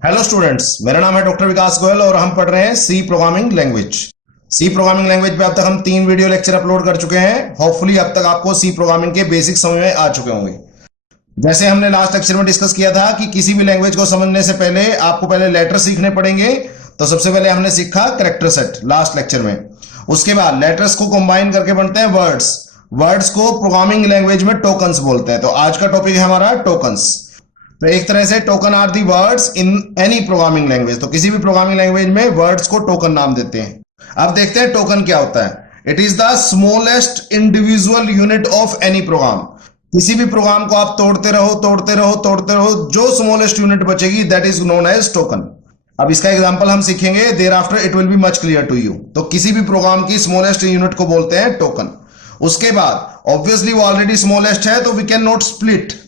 Hello students, मेरा नाम है डॉक्टर विकास गोयल और हम पढ़ रहे हैं C programming language. C programming language पे अब तक हम 3 वीडियो लेक्चर अपलोड कर चुके हैं। होपफुली अब तक आपको सी प्रोग्रामिंग के बेसिक समझ में आ चुके होंगे। जैसे हमने लास्ट लेक्चर में डिस्कस किया था कि किसी भी लैंग्वेज को समझने से पहले आपको पहले लेटर सीखने पड़ेंगे। तो सबसे पहले हमने सीखा कैरेक्टर सेट लास्ट लेक्चर में। उसके बाद लेटर्स को कंबाइन करके बनते हैं वर्ड्स। वर्ड्स को प्रोग्रामिंग लैंग्वेज में टोकन्स बोलते हैं। तो आज का टॉपिक है हमारा टोकन्स। तो एक तरह से token are the words in any programming language. तो किसी भी प्रोग्रामिंग लैंग्वेज में वर्ड्स को टोकन नाम देते हैं। अब देखते हैं टोकन क्या होता है। It is the smallest individual unit of any program. किसी भी प्रोग्राम को आप तोड़ते रहो तोड़ते रहो तोड़ते रहो, जो स्मॉलेस्ट यूनिट बचेगी that is known as token. अब इसका एग्जांपल हम सीखेंगे, thereafter it will be much clear to you. तो किसी भी प्रोग्राम की स्मॉलेस्ट यूनिट को बोलते हैं टोकन। उसके बाद ऑब्वियसली वो ऑलरेडी स्मॉलेस्ट है तो वी कैन नॉट स्प्लिट।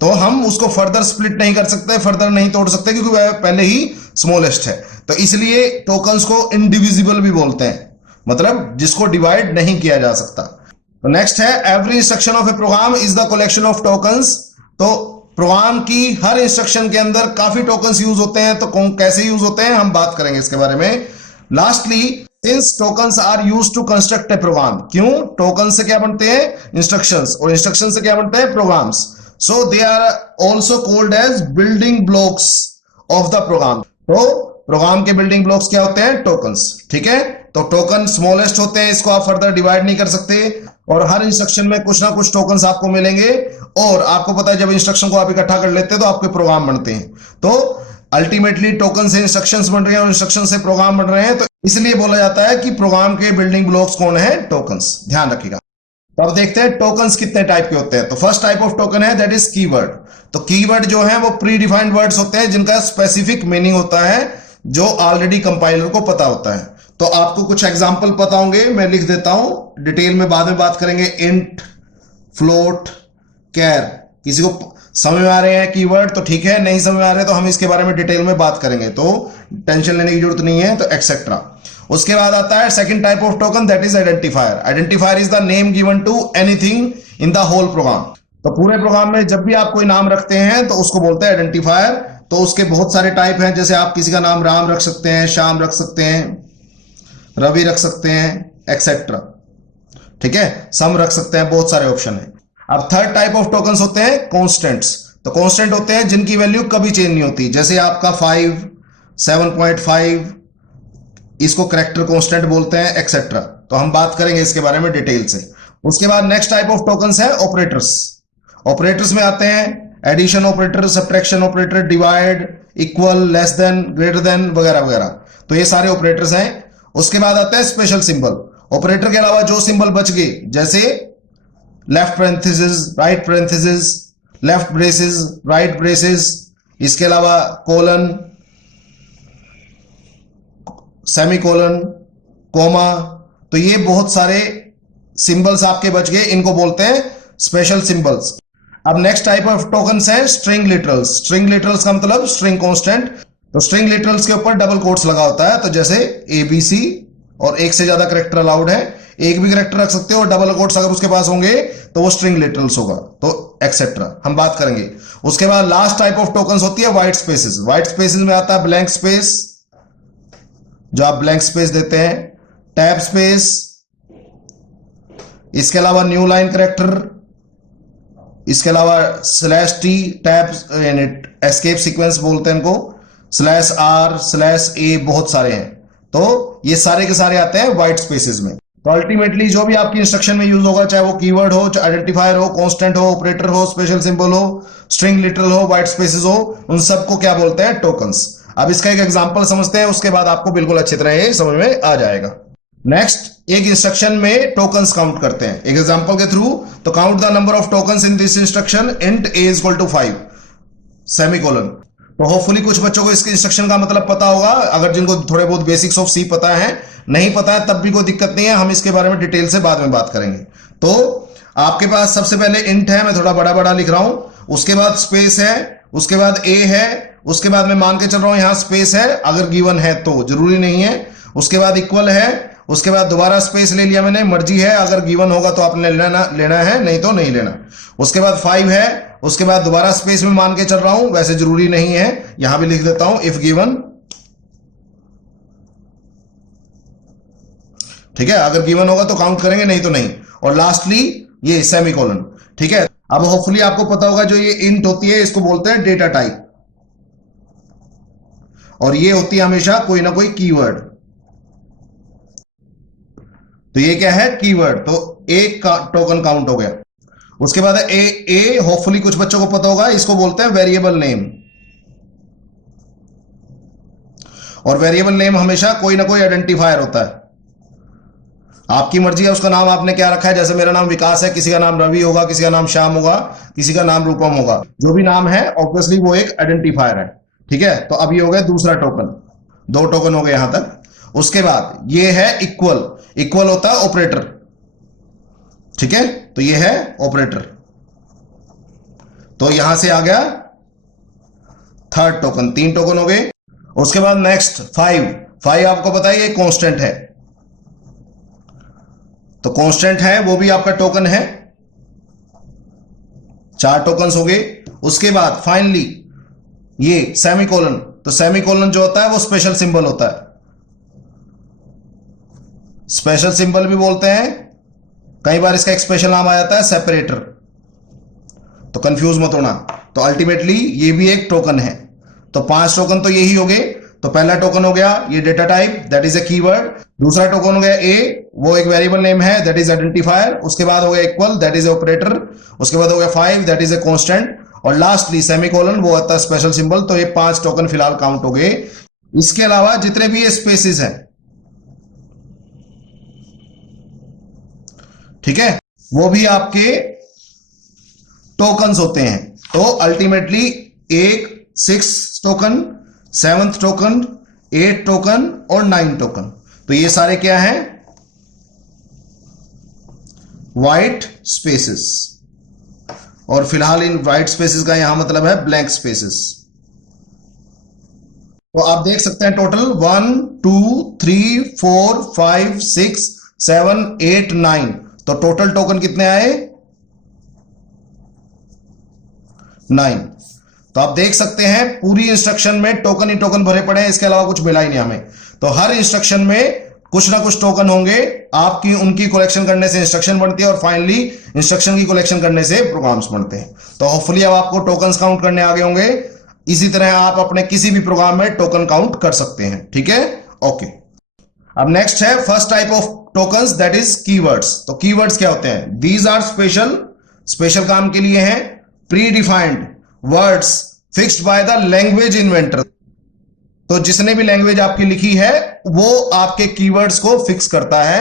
तो हम उसको फर्दर स्प्लिट नहीं कर सकते, फर्दर नहीं तोड़ सकते क्योंकि वह पहले ही स्मॉलेस्ट है। तो इसलिए टोकन्स को इंडिविजिबल भी बोलते हैं, मतलब जिसको डिवाइड नहीं किया जा सकता। तो नेक्स्ट है every instruction of a program is the collection of tokens. तो प्रोग्राम की हर इंस्ट्रक्शन के अंदर काफी टोकन्स यूज होते हैं। तो कैसे यूज होते हैं हम बात करेंगे इसके बारे में। Lastly, since tokens are used to construct a program, क्यों टोकन से क्या बनते हैं इंस्ट्रक्शंस, और इंस्ट्रक्शन से क्या बनते हैं programmes. So they are also called as building blocks of the program. तो प्रोग्राम के बिल्डिंग ब्लॉक्स क्या होते हैं टोकन्स। ठीक है, तो टोकन स्मॉलेस्ट होते हैं, इसको आप फर्दर डिवाइड नहीं कर सकते। और हर इंस्ट्रक्शन में कुछ ना कुछ टोकन्स आपको मिलेंगे। और आपको पता है जब इंस्ट्रक्शन को आप इकट्ठा कर लेते हैं तो आपके प्रोग्राम बनते हैं। तो अल्टीमेटली टोकन से इंस्ट्रक्शंस बन रहे हैं और इंस्ट्रक्शन से प्रोग्राम बन रहे हैं। तो इसलिए बोला जाता है कि प्रोग्राम के बिल्डिंग ब्लॉक्स कौन है टोकन्स। ध्यान रखिएगा। तो अब देखते हैं टोकन्स कितने टाइप के होते हैं। तो फर्स्ट टाइप ऑफ टोकन है दैट इज कीवर्ड। तो कीवर्ड जो है वो प्री डिफाइंड वर्ड्स होते हैं जिनका स्पेसिफिक मीनिंग होता है, जो ऑलरेडी कंपाइलर को पता होता है। तो आपको कुछ एग्जांपल पता होंगे, मैं लिख देता हूं, डिटेल में बाद में बात करेंगे। इंट, फ्लोट, कैर। किसी को समझ में आ रहे हैं कीवर्ड तो ठीक है, नहीं समझ में आ रहे तो हम इसके बारे में डिटेल में बात करेंगे, तो टेंशन लेने की जरूरत नहीं है। तो एक्सेट्रा। उसके बाद आता है second type of token that is identifier. Identifier is the name given to anything in the whole program. तो पूरे प्रोग्राम में जब भी आप कोई नाम रखते हैं तो उसको बोलते हैं आइडेंटिफायर। तो उसके बहुत सारे टाइप हैं, जैसे आप किसी का नाम राम रख सकते हैं, श्याम रख सकते हैं, रवि रख सकते हैं, एक्सेट्रा। ठीक है, सम रख सकते हैं, बहुत सारे ऑप्शन है। अब थर्ड टाइप ऑफ टोकन्स होते हैं कॉन्स्टेंट्स। तो कॉन्स्टेंट होते हैं जिनकी वैल्यू कभी चेंज नहीं होती, जैसे आपका 5, 7.5, इसको करेक्टर कांस्टेंट बोलते हैं, एक्सेट्रा। तो हम बात करेंगे इसके बारे में डिटेल से। उसके बाद नेक्स्ट टाइप ऑफ टोकन्स है ऑपरेटर्स। ऑपरेटर्स में आते हैं addition operator, subtraction operator, divide, equal, less than, greater than वगैरह वगैरह। तो ये सारे ऑपरेटर्स हैं। उसके बाद आता है स्पेशल सिंबल। ऑपरेटर के अलावा जो सिंबल बच गए, जैसे left parenthesis, right parenthesis, left braces, right braces, इसके अलावा कोलन, सेमीकोलन, कोमा। तो ये बहुत सारे सिंबल्स आपके बच गए, इनको बोलते हैं स्पेशल सिंबल्स। अब नेक्स्ट टाइप ऑफ टोकन्स है स्ट्रिंग लिटरल्स। स्ट्रिंग लिटरल्स का मतलब स्ट्रिंग कांस्टेंट। तो स्ट्रिंग लिटरल्स के ऊपर डबल कोट्स लगा होता है। तो जैसे ABC, और एक से ज्यादा करेक्टर अलाउड है, एक भी करेक्टर रख सकते हो और डबल कोट्स अगर उसके पास होंगे तो वो स्ट्रिंग लिटरल्स होगा। तो एक्सेट्रा हम बात करेंगे। उसके बाद लास्ट टाइप ऑफ टोकन्स होती है व्हाइट स्पेसेस। व्हाइट स्पेसेस में आता है ब्लैंक स्पेस, जो आप ब्लैंक स्पेस देते हैं, टैब स्पेस, इसके अलावा न्यू लाइन करेक्टर, इसके अलावा /T टैब, यानी एस्केप सीक्वेंस बोलते हैं इनको, /R, /A, बहुत सारे हैं। तो ये सारे के सारे आते हैं व्हाइट स्पेसेस में। तो अल्टीमेटली जो भी आपकी इंस्ट्रक्शन में यूज होगा, चाहे वो कीवर्ड हो, चाहे आइडेंटिफायर हो, कांस्टेंट हो, ऑपरेटर हो, स्पेशल सिंबल हो, स्ट्रिंग लिटरल हो, व्हाइट स्पेसेस हो, उन सबको क्या बोलते हैं टोकन्स। अब इसका एक एग्जांपल समझते हैं, उसके बाद आपको बिल्कुल अच्छी तरह ये समझ में आ जाएगा। नेक्स्ट, एक इंस्ट्रक्शन में टोकन्स काउंट करते हैं एक एग्जांपल के थ्रू। तो count the number of tokens in this instruction, int a = 5, semicolon. तो होपफुली कुछ बच्चों को इसके इंस्ट्रक्शन का मतलब पता होगा। अगर जिनको थोड़े बहुत बेसिक्स ऑफ सी पता है, नहीं पता है, तब भी कोई दिक्कत नहीं है, हम इसके बारे में डिटेल से बाद में बात करेंगे। तो आपके पास सबसे पहले इंट है, मैं थोड़ा बड़ा बड़ा लिख रहा हूं। उसके बाद स्पेस है, उसके बाद a है, उसके बाद मैं मान के चल रहा हूं यहां स्पेस है, अगर गिवन है तो, जरूरी नहीं है। उसके बाद इक्वल है, उसके बाद दोबारा स्पेस ले लिया मैंने, मर्जी है, अगर गिवन होगा तो आपने लेना है, नहीं तो नहीं लेना। उसके बाद 5 है, उसके बाद दोबारा स्पेस में मान के चल रहा हूं, वैसे जरूरी नहीं है, यहां भी लिख देता हूं इफ गिवन। ठीक है, अगर गिवन होगा तो काउंट करेंगे, नहीं तो नहीं। और लास्टली ये सेमीकोलन। ठीक है, अब होपफुली आपको पता होगा जो ये इंट होती है इसको बोलते हैं डेटा टाइप, और ये होती है हमेशा कोई ना कोई कीवर्ड। तो ये क्या है, कीवर्ड। तो एक टोकन काउंट हो गया। उसके बाद ए होपफुली कुछ बच्चों को पता होगा, इसको बोलते हैं वेरिएबल नेम। और वेरिएबल नेम हमेशा कोई ना कोई आइडेंटिफायर होता है। आपकी मर्जी है उसका नाम आपने क्या रखा है। जैसे मेरा नाम विकास है, किसी का नाम रवि होगा, किसी का नाम श्याम होगा, किसी का नाम रूपम होगा। जो भी नाम है ऑब्वियसली वो एक आइडेंटिफायर है। ठीक है, तो अब ये हो गया दूसरा टोकन, 2 टोकन हो गए यहां तक। उसके बाद ये है इक्वल। इक्वल होता है ऑपरेटर। ठीक है, तो ये है ऑपरेटर। तो यहां से आ गया थर्ड टोकन, 3 टोकन हो गए। उसके बाद नेक्स्ट 5 आपको पता है ये कांस्टेंट है, तो कांस्टेंट है वो भी आपका टोकन है। 4 टोकन हो गए। उसके बाद फाइनली ये सेमीकोलन। तो सेमीकोलन जो होता है वो स्पेशल सिंबल होता है, स्पेशल सिंबल भी बोलते हैं। कई बार इसका एक स्पेशल नाम आ जाता है सेपरेटर, तो कंफ्यूज मत होना। तो अल्टीमेटली ये भी एक टोकन है। तो 5 टोकन तो यही हो गए। तो पहला टोकन हो गया ये data type, that is a keyword. दूसरा टोकन हो गया ए, वो एक वेरिएबल नेम है, दैट इज आइडेंटिफायर। उसके बाद हो गया इक्वल, दैट इज ऑपरेटर। उसके बाद हो गया 5, दैट इज ए कांस्टेंट। और लास्टली सेमीकोलन, वो होता है स्पेशल सिंबल। तो ये 5 टोकन फिलहाल काउंट हो गए। इसके अलावा जितने भी ये स्पेसिस हैं, ठीक है, वो भी आपके टोकन्स होते हैं। तो ultimately 6 token, 7th token, 8 token और 9 टोकन। तो ये सारे क्या हैं, व्हाइट स्पेसेस। और फिलहाल इन व्हाइट स्पेसेस का यहां मतलब है ब्लैंक स्पेसेस। तो आप देख सकते हैं टोटल 1 2 3 4 5 6 7 8 9। तो टोटल टोकन कितने आए, 9। तो आप देख सकते हैं पूरी इंस्ट्रक्शन में टोकन ही टोकन भरे पड़े हैं, इसके अलावा कुछ मिला ही नहीं हमें। तो हर इंस्ट्रक्शन में कुछ ना कुछ टोकन होंगे, आपकी उनकी कलेक्शन करने से इंस्ट्रक्शन बनती है, और फाइनली इंस्ट्रक्शन की कलेक्शन करने से प्रोग्राम्स बनते हैं। तो होपफुली अब आपको टोकन्स काउंट करने आ गए होंगे। इसी तरह आप अपने किसी भी प्रोग्राम में टोकन काउंट कर सकते हैं। ठीक है, ओके। अब नेक्स्ट है first type of tokens, that is keywords. तो कीवर्ड्स क्या होते हैं, दीज आर स्पेशल काम के लिए हैं, pre defined words fixed by the language inventor. तो जिसने भी लैंग्वेज आपकी लिखी है वो आपके कीवर्ड्स को फिक्स करता है।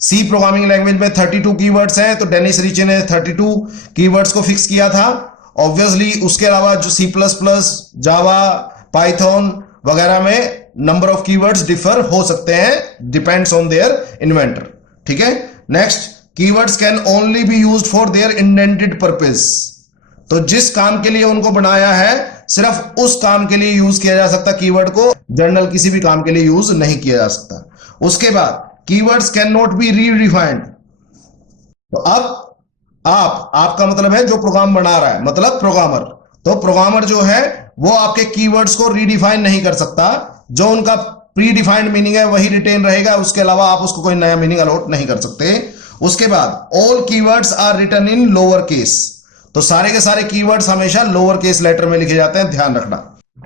सी प्रोग्रामिंग लैंग्वेज में 32 कीवर्ड्स हैं, तो डेनिस रिचे ने 32 कीवर्ड्स को फिक्स किया था। ऑब्वियसली उसके अलावा जो C++, जावा, पाइथन वगैरह में नंबर ऑफ कीवर्ड्स डिफर हो सकते हैं, डिपेंड्स ऑन देयर इन्वेंटर। ठीक है, next, keywords can only be used for their intended purpose. तो जिस काम के लिए उनको बनाया है सिर्फ उस काम के लिए यूज किया जा सकता, कीवर्ड को जनरल किसी भी काम के लिए यूज नहीं किया जा सकता। उसके बाद keywords can not be redefined. तो अब आपका मतलब है जो प्रोग्राम बना रहा है, मतलब प्रोग्रामर। तो प्रोग्रामर जो है वो आपके कीवर्ड्स को रीडिफाइन नहीं कर सकता, जो उनका प्री डिफाइंड मीनिंग है वही रिटेन रहेगा, उसके अलावा आप उसको कोई नया मीनिंग अलॉट नहीं कर सकते। उसके बाद all keywords are written in lower case. तो सारे के सारे कीवर्ड्स हमेशा लोअर केस लेटर में लिखे जाते हैं, ध्यान रखना।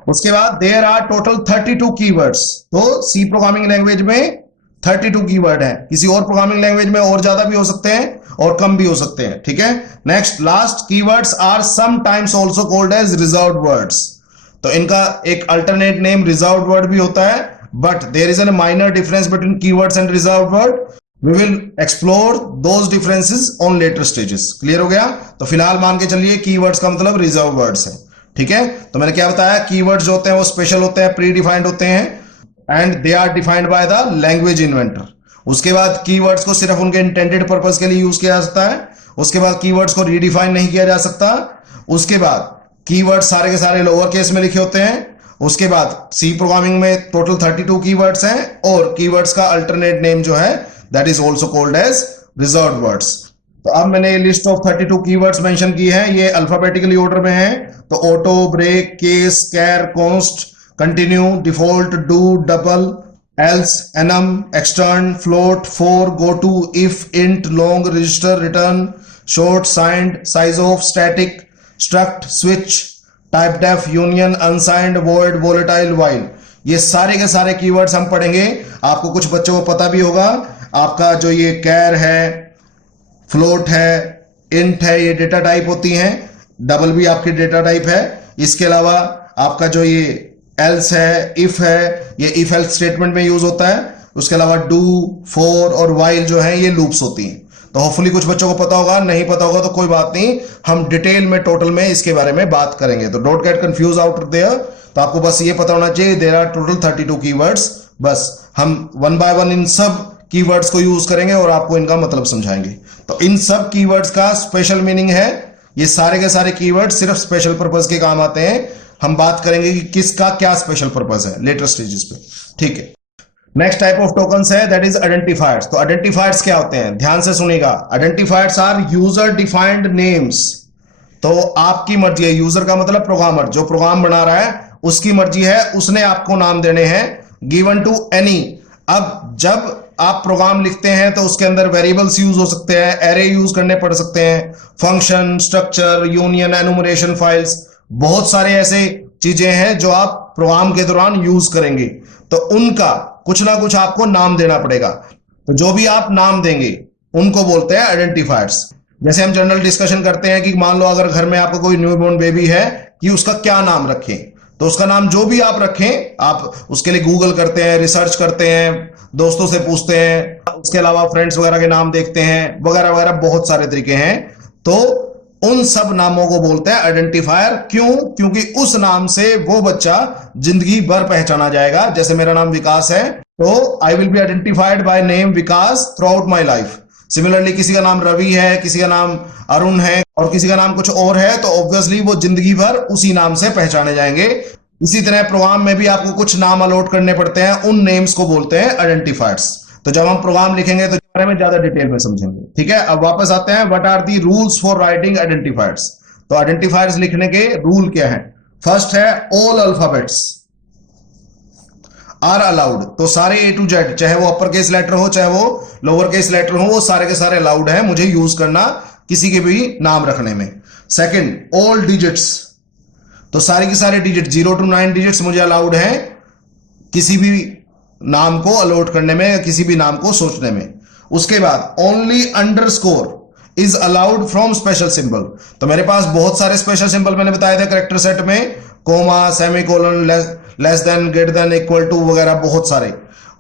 उसके बाद देयर आर टोटल 32 कीवर्ड्स। तो सी प्रोग्रामिंग लैंग्वेज में 32 कीवर्ड है, किसी और प्रोग्रामिंग लैंग्वेज में और ज्यादा भी हो सकते हैं और कम भी हो सकते हैं। ठीक है, next, last, keywords are sometimes also called as reserved words. तो इनका एक अल्टरनेट नेम रिजर्व्ड वर्ड भी होता है, but there is a minor difference between keywords and reserved word. We will explore those differences on later stages. Clear हो गया? तो फिलहाल मान के चलिए कीवर्ड्स का मतलब रिजर्व वर्ड्स है। ठीक है, तो मैंने क्या बताया, कीवर्ड्स जो होते हैं वो स्पेशल होते हैं, प्री डिफाइंड होते हैं, and they are defined by the language inventor. उसके बाद कीवर्ड्स को सिर्फ उनके इंटेंडेड पर्पस के लिए यूज किया जा सकता है। उसके बाद कीवर्ड्स को रीडिफाइन नहीं किया जा सकता। उसके बाद कीवर्ड्स सारे के सारे लोअर केस में लिखे होते हैं। उसके बाद सी प्रोग्रामिंग में टोटल 32 कीवर्ड्स हैं, और कीवर्ड्स का अल्टरनेट नेम जो है that is also called as reserved words. तो अब मैंने लिस्ट ऑफ 32 कीवर्ड्स मेंशन की है, ये अल्फाबेटिकली ऑर्डर में है। तो auto, break, case, char, const, continue, default, do, double, else, enum, extern, float, for, go to, if, int, long, register, return, short, signed, size of, static, struct, switch, typedef, union, unsigned, void, volatile, while, ये सारे के सारे keywords हम पढ़ेंगे। आपको कुछ बच्चों को पता भी होगा, आपका जो ये कैर है, फ्लोट है, इंट है, ये डेटा टाइप होती हैं। डबल भी आपकी डेटा टाइप है। इसके अलावा आपका जो ये एल्स है, इफ है, ये इफ एल्स स्टेटमेंट में यूज होता है। उसके अलावा डू, फॉर और वाइल जो है ये लूप्स होती हैं। तो होपफुली कुछ बच्चों को पता होगा, नहीं पता होगा तो कोई बात नहीं, हम डिटेल में टोटल में इसके बारे में बात करेंगे। तो don't get confuse out there. तो आपको बस ये पता होना चाहिए देयर आर टोटल 32 कीवर्ड्स। बस हम वन बाय वन इन सब कीवर्ड्स को यूज करेंगे और आपको इनका मतलब समझाएंगे। तो इन सब कीवर्ड्स का स्पेशल मीनिंग है। ये सारे के सारे कीवर्ड्स सिर्फ स्पेशल पर्पस के काम आते हैं। हम बात करेंगे कि किसका क्या स्पेशल पर्पस है लेटर स्टेजेस पे, ठीक है। नेक्स्ट टाइप ऑफ टोकन्स है दैट इज आइडेंटिफायर्स। तो आइडेंटिफायर्स क्या होते हैं, ध्यान से सुनिएगा। Identifiers are user defined names. तो आपकी मर्जी है, यूजर का मतलब प्रोग्रामर, जो प्रोग्राम बना रहा है उसकी मर्जी है, उसने आपको नाम देने हैं, गिवन टू एनी। अब जब आप प्रोग्राम लिखते हैं तो उसके अंदर वेरिएबल्स यूज हो सकते हैं, एरे यूज करने पड़ सकते हैं, function, structure, union, enumeration files, बहुत सारे ऐसे चीजें हैं जो आप प्रोग्राम के दौरान यूज करेंगे। तो उनका कुछ ना कुछ आपको नाम देना पड़ेगा। तो जो भी आप नाम देंगे उनको बोलते हैं आइडेंटिफायर्स। जैसे हम जनरल डिस्कशन करते हैं कि मान लो अगर घर में आपका कोई न्यूबॉर्न बेबी है कि उसका क्या नाम रखें, तो उसका नाम जो भी आप रखें, आप उसके लिए गूगल करते हैं, रिसर्च करते हैं, दोस्तों से पूछते हैं, उसके अलावा फ्रेंड्स वगैरह के नाम देखते हैं, वगैरह वगैरह, बहुत सारे तरीके हैं। तो उन सब नामों को बोलते हैं आइडेंटिफायर। क्यों? क्योंकि उस नाम से वो बच्चा जिंदगी भर पहचाना जाएगा। जैसे मेरा नाम विकास है तो I will be identified by name Vikas through out my life. Similarly किसी का नाम रवि है, किसी का नाम अरुण है और किसी का नाम कुछ और है, तो ऑब्वियसली वो जिंदगी भर उसी नाम से पहचाने जाएंगे। इसी तरह प्रोग्राम में भी आपको कुछ नाम अलॉट करने पड़ते हैं, उन नेम्स को बोलते हैं आइडेंटिफायर्स। तो जब हम प्रोग्राम लिखेंगे तो बारे में ज्यादा डिटेल में समझेंगे, ठीक है। अब वापस आते हैं, what are the rules for writing identifiers. तो आइडेंटिफायर्स लिखने के रूल क्या है? फर्स्ट है ऑल अल्फाबेट्स आर अलाउड। तो सारे ए टू जेड, चाहे वो अपर केस लेटर हो चाहे वो लोअर केस लेटर हो, वो सारे के सारे अलाउड है मुझे यूज करना किसी के भी नाम रखने में। Second, all digits. तो सारे के सारे डिजिट 0 to 9 डिजिट्स मुझे अलाउड है किसी भी नाम को अलॉट करने में या किसी भी नाम को सोचने में। उसके बाद only underscore is allowed from special symbol. तो मेरे पास बहुत सारे स्पेशल सिंबल मैंने बताए थे करेक्टर सेट में, comma, semicolon, less than, greater than, equal to वगैरह बहुत सारे।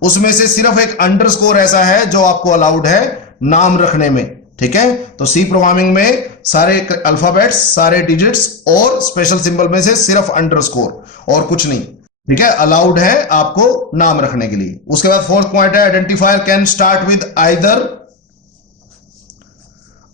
उसमें से सिर्फ एक अंडरस्कोर ऐसा है जो आपको अलाउड है नाम रखने में, ठीक है। तो सी प्रोग्रामिंग में सारे अल्फाबेट्स, सारे डिजिट्स और स्पेशल सिंबल में से सिर्फ अंडरस्कोर और कुछ नहीं, ठीक है, अलाउड है आपको नाम रखने के लिए। उसके बाद फोर्थ पॉइंट है identifier can start with either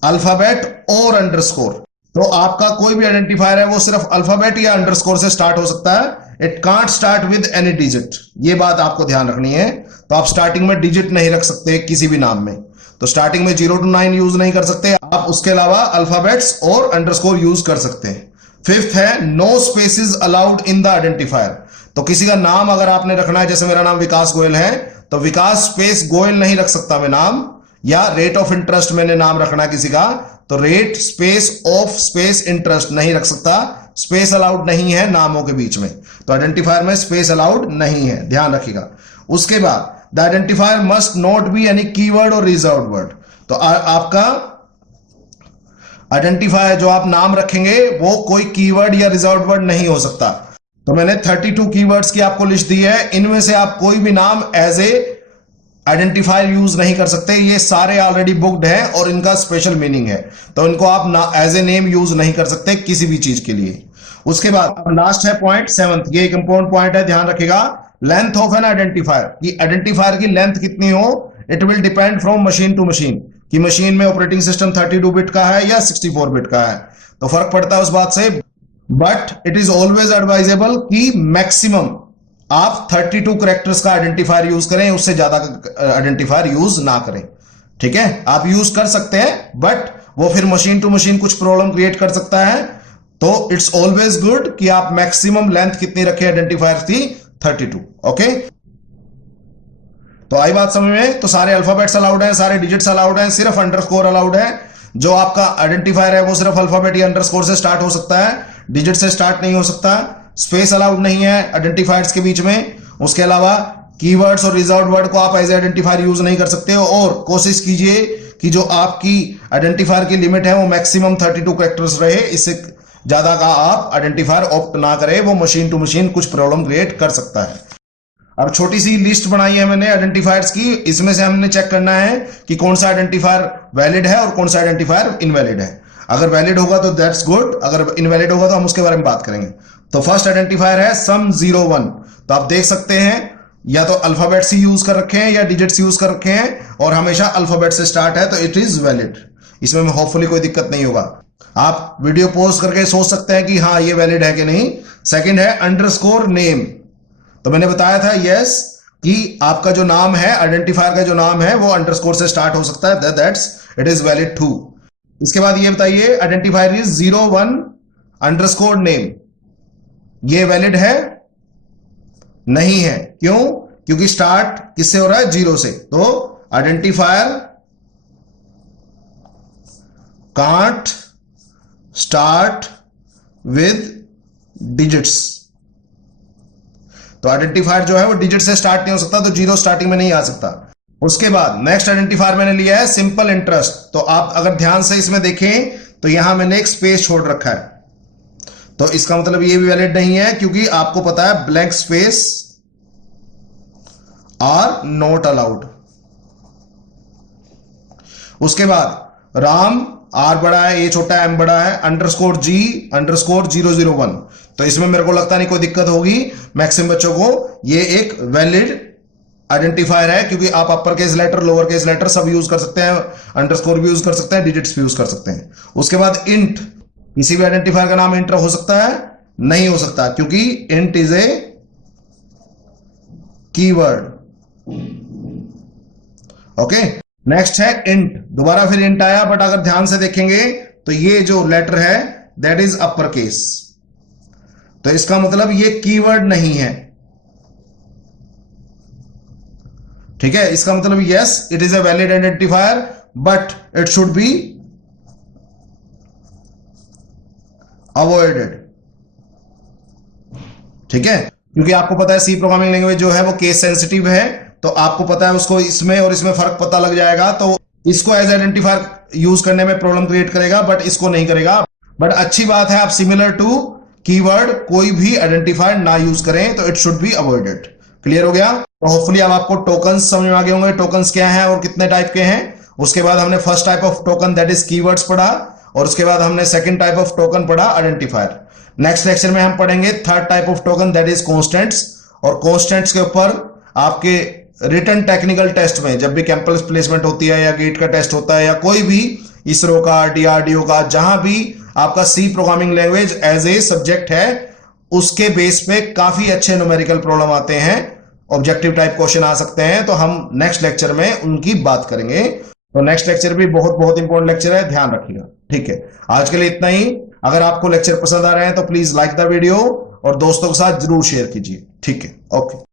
alphabet और अंडरस्कोर। तो आपका कोई भी आइडेंटिफायर है वो सिर्फ अल्फाबेट या अंडरस्कोर से स्टार्ट हो सकता है। It can't start with any digit, ये बात आपको ध्यान रखनी है। तो आप स्टार्टिंग में डिजिट नहीं रख सकते किसी भी नाम में। तो स्टार्टिंग में 0 to 9 यूज नहीं कर सकते आप, उसके अलावा अल्फाबेट्स और अंडरस्कोर यूज कर सकते हैं। फिफ्थ है no spaces allowed in the identifier. तो किसी का नाम अगर आपने रखना है, जैसे मेरा नाम विकास गोयल है, तो विकास स्पेस गोयल नहीं रख सकता मैं नाम, या रेट ऑफ इंटरेस्ट मैंने नाम रखना किसी का, तो rate space of space interest नहीं रख सकता। स्पेस अलाउड नहीं है नामों के बीच में, तो आइडेंटिफायर में स्पेस अलाउड नहीं है, ध्यान रखिएगा। उसके बाद the identifier must not be any keyword और रिजर्व्ड वर्ड। तो आपका आइडेंटिफायर जो आप नाम रखेंगे वो कोई कीवर्ड या रिजर्व्ड वर्ड नहीं हो सकता। तो मैंने 32 कीवर्ड्स की आपको लिस्ट दी है, इनमें से आप कोई भी नाम एज ए आइडेंटिफायर यूज नहीं कर सकते। ये सारे ऑलरेडी बुक्ड हैं और इनका स्पेशल मीनिंग है, तो इनको आप एज ए नेम यूज नहीं कर सकते किसी भी चीज के लिए। उसके बाद लास्ट है पॉइंट 7th, ये एक इंपॉर्टेंट पॉइंट है, ध्यान रखिएगा। लेंथ ऑफ एन आइडेंटिफायर, कि आइडेंटिफायर की लेंथ कितनी हो, it will depend from machine to machine, कि मशीन में ऑपरेटिंग सिस्टम 32 बिट का है या 64 बिट का है, तो फर्क पड़ता है उस बात से। But it is always advisable कि मैक्सिमम आप 32 कैरेक्टर्स का आइडेंटिफायर यूज करें, उससे ज्यादा आइडेंटिफायर यूज ना करें, ठीक है। आप यूज कर सकते हैं बट वो फिर मशीन टू मशीन कुछ प्रॉब्लम क्रिएट कर सकता है। तो इट्स ऑलवेज गुड कि आप मैक्सिमम लेंथ कितनी रखें आइडेंटिफायर की, 32। ओके, तो आई बात समझ में। तो सारे अल्फाबेट्स अलाउड हैं, सारे डिजिट्स अलाउड हैं, सिर्फ अंडरस्कोर अलाउड है। जो आपका आइडेंटिफायर है वो सिर्फ अल्फाबेट या अंडरस्कोर से स्टार्ट हो सकता है, डिजिट से स्टार्ट नहीं हो सकता। स्पेस अलाउड नहीं है आइडेंटिफायर्स के बीच में। उसके अलावा कीवर्ड्स और रिजर्व्ड वर्ड को आप एज आइडेंटिफायर यूज नहीं कर सकते हो। और कोशिश कीजिए कि जो आपकी आइडेंटिफायर की लिमिट है वो मैक्सिमम 32 कैरेक्टर्स रहे, इससे ज्यादा का आप आइडेंटिफायर ऑप्ट ना करें, वो मशीन टू मशीन कुछ प्रॉब्लम क्रिएट कर सकता है। अब छोटी सी लिस्ट बनाई है मैंने आइडेंटिफायर्स की, इसमें से हमने चेक करना है कि कौन सा आइडेंटिफायर वैलिड है और कौन सा आइडेंटिफायर इनवैलिड है। अगर वैलिड होगा तो दैट्स गुड, अगर इनवैलिड होगा तो हम उसके बारे में बात करेंगे। तो फर्स्ट आइडेंटिफायर है सम 01। तो आप देख सकते हैं या तो अल्फाबेट्स ही यूज कर रखे हैं या डिजिट्स यूज कर रखे हैं और हमेशा अल्फाबेट से स्टार्ट है, तो इट इज वैलिड। इसमें होपफुली कोई दिक्कत नहीं होगा। आप वीडियो पॉज करके सोच सकते हैं कि हाँ ये वैलिड है कि नहीं। सेकंड है अंडरस्कोर नेम। तो मैंने बताया था यस कि आपका जो नाम है, आइडेंटिफायर का जो नाम है वो अंडरस्कोर से स्टार्ट हो सकता है, that's it is valid too. इसके बाद ये बताइए आइडेंटिफायर इज 01 अंडरस्कोर नेम, ये वैलिड है? नहीं है। क्यों? क्योंकि स्टार्ट किससे हो रहा है? 0 से। तो identifier can't start with digits. तो आइडेंटिफायर जो है वो डिजिट से स्टार्ट नहीं हो सकता, तो 0 स्टार्टिंग में नहीं आ सकता। उसके बाद नेक्स्ट आइडेंटिफायर मैंने लिया है सिंपल इंटरेस्ट। तो आप अगर ध्यान से इसमें देखें तो यहां मैंने एक स्पेस छोड़ रखा है, तो इसका मतलब ये भी वैलिड नहीं है, क्योंकि आपको पता है blank space are not allowed. उसके बाद राम, आर बड़ा है, ए छोटा है, एम बड़ा है, अंडरस्कोर जी अंडरस्कोर 001। तो इसमें मेरे को लगता नहीं कोई दिक्कत होगी मैक्सिमम बच्चों को। ये एक वैलिड आइडेंटिफायर है, क्योंकि आप upper case letter lower case letter सब यूज कर सकते हैं, अंडरस्कोर भी यूज कर सकते हैं, डिजिट्स भी यूज कर सकते हैं। उसके बाद इंट, किसी भी आइडेंटिफायर का नाम इंट हो सकता है? नहीं हो सकता, क्योंकि int is a keyword. Okay, next है इंट। दोबारा फिर इंट आया, बट अगर ध्यान से देखेंगे तो ये जो लेटर है दैट इज अपर केस, तो इसका मतलब ये कीवर्ड नहीं है। ठीक है, इसका मतलब yes it is a valid identifier, but it should be avoided. ठीक है, क्योंकि आपको पता है सी प्रोग्रामिंग लैंग्वेज जो है वो केस सेंसिटिव है, तो आपको पता है उसको इसमें और इसमें फर्क पता लग जाएगा, तो इसको एज आइडेंटिफायर यूज करने में प्रॉब्लम क्रिएट करेगा, बट इसको नहीं करेगा। बट अच्छी बात है आप सिमिलर टू कीवर्ड कोई भी आइडेंटिफायर ना यूज करें, तो it should be avoided. Clear हो गया? तो होपफुली अब आपको टोकन्स समझ में आ गए होंगे, टोकन्स क्या हैं और कितने टाइप के हैं। उसके बाद हमने first type of token that is keywords पढ़ा, और उसके बाद हमने सेकंड टाइप ऑफ टोकन पढ़ा आइडेंटिफायर। नेक्स्ट लेक्चर में हम पढ़ेंगे third type of token that is constants. और कॉन्स्टेंट्स के ऊपर आपके रिटन टेक्निकल टेस्ट में जब भी कैंपस प्लेसमेंट होती है या गेट का टेस्ट होता है या कोई भी इसरो का, डीआरडीओ का, जहां भी आपका C programming language as a subject है, उसके बेस पे काफी अच्छे न्यूमेरिकल प्रॉब्लम आते हैं, ऑब्जेक्टिव टाइप क्वेश्चन आ सकते हैं। तो हम नेक्स्ट लेक्चर में उनकी बात करेंगे। तो नेक्स्ट लेक्चर भी बहुत बहुत इंपॉर्टेंट लेक्चर है, ध्यान रखिएगा। ठीक है, आज के लिए इतना ही। अगर आपको लेक्चर पसंद आ रहे हैं तो प्लीज लाइक द वीडियो और दोस्तों के साथ जरूर शेयर कीजिए। ठीक है, ओके।